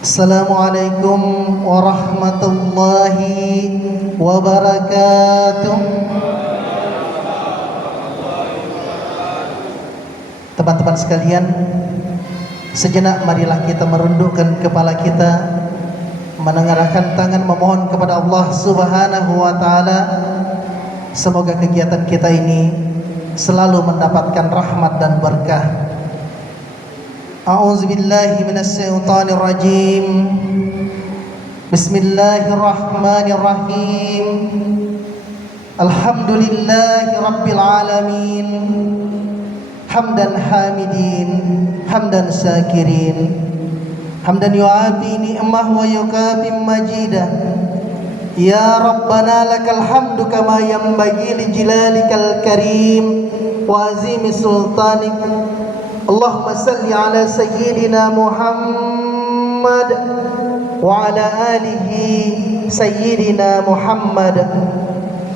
Assalamualaikum warahmatullahi wabarakatuh. Teman-teman sekalian, sejenak marilah kita merundukkan kepala kita, menengadahkan tangan memohon kepada Allah Subhanahu wa taala. Semoga kegiatan kita ini selalu mendapatkan rahmat dan berkah. A'udzubillahi minasyaitonir rajim. Bismillahirrahmanirrahim. Alhamdulillahi rabbil alamin. Hamdan hamidin, hamdan syakirin, hamdan yu'afi ni'mah wa yukafi majidah. Ya Rabbana lakal hamdu kama yanbaghi li jalalikal karim wa azimi sultanik. Allahumma salli ala sayyidina Muhammad wa ala alihi sayyidina Muhammad.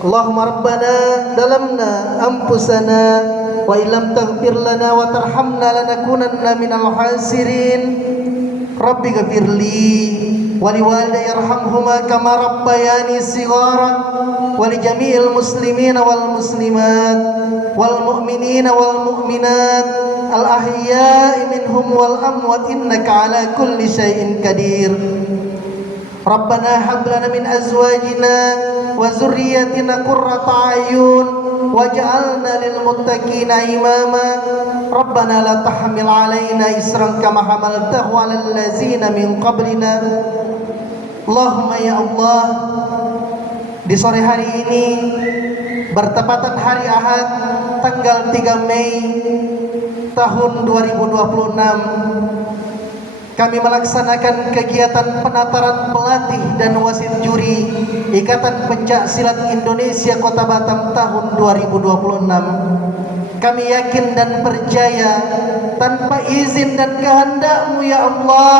Allahumma rabbana dalamna anfusana wa illam taghfir lana wa tarhamna lanakunanna minal khasirin. Rabbi ghafirli wa liwalidayya irhamhuma kama rabbayani shighara wa li jami'il muslimina wal muslimat wal mu'minina wal mu'minat al ahya'i minhum wal amwat innaka ala kulli syai'in qadir. Rabbana hab lana min azwajina wa zurriyyatina qurrata a'yun waj'alna lil muttaqina imama. Rabbana la tahmil 'alaina isran kama hamaltahu 'alal ladzina min qablina. Allahumma ya Allah, di sore hari ini bertepatan hari Ahad tanggal 3 Mei tahun 2026, kami melaksanakan kegiatan penataran pelatih dan wasit juri Ikatan Pencak Silat Indonesia Kota Batam tahun 2026. Kami yakin dan percaya tanpa izin dan kehendak-Mu ya Allah,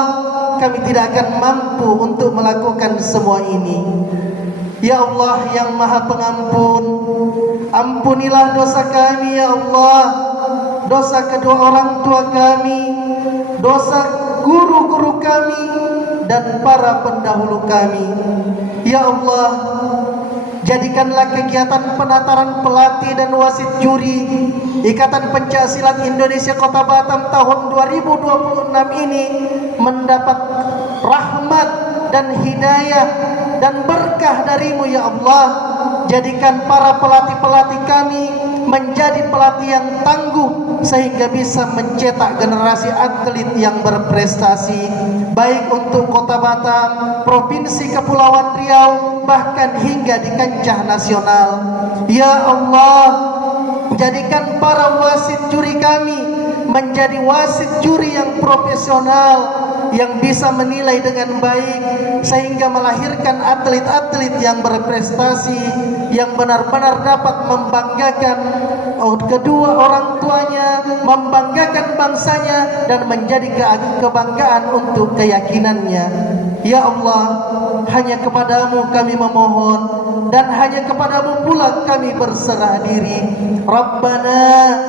kami tidak akan mampu untuk melakukan semua ini. Ya Allah yang Maha Pengampun, ampunilah dosa kami ya Allah, dosa kedua orang tua kami, dosa guru-guru kami dan para pendahulu kami. Ya Allah, jadikanlah kegiatan penataran pelatih dan wasit juri Ikatan Pencak Silat Indonesia Kota Batam tahun 2026 ini mendapat rahmat dan hidayah dan berkah dari-Mu ya Allah. Jadikan para pelatih-pelatih kami menjadi pelatih yang tangguh sehingga bisa mencetak generasi atlet yang berprestasi baik untuk Kota Batam, Provinsi Kepulauan Riau, bahkan hingga di kancah nasional. Ya Allah, jadikan para wasit juri kami menjadi wasit juri yang profesional, yang bisa menilai dengan baik sehingga melahirkan atlet-atlet yang berprestasi, yang benar-benar dapat membanggakan kedua orang tuanya, membanggakan bangsanya dan menjadi kebanggaan untuk keyakinannya. Ya Allah, hanya kepadamu kami memohon dan hanya kepadamu pula kami berserah diri. Rabbana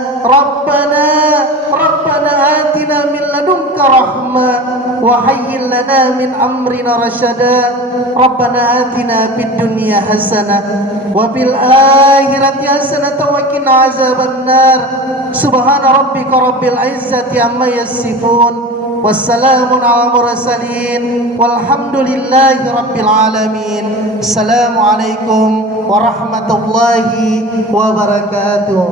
atina min ladunka rahmah wa hayyi lana min amrina rasyada. Rabbana atina fid dunya hasanah wa fil akhirati hasanah wa qina azabannar. Subhana rabbika rabbil izzati amma yasifun. Wassalamun ala mursalin walhamdulillahi rabbil alamin. Assalamualaikum warahmatullahi wabarakatuh.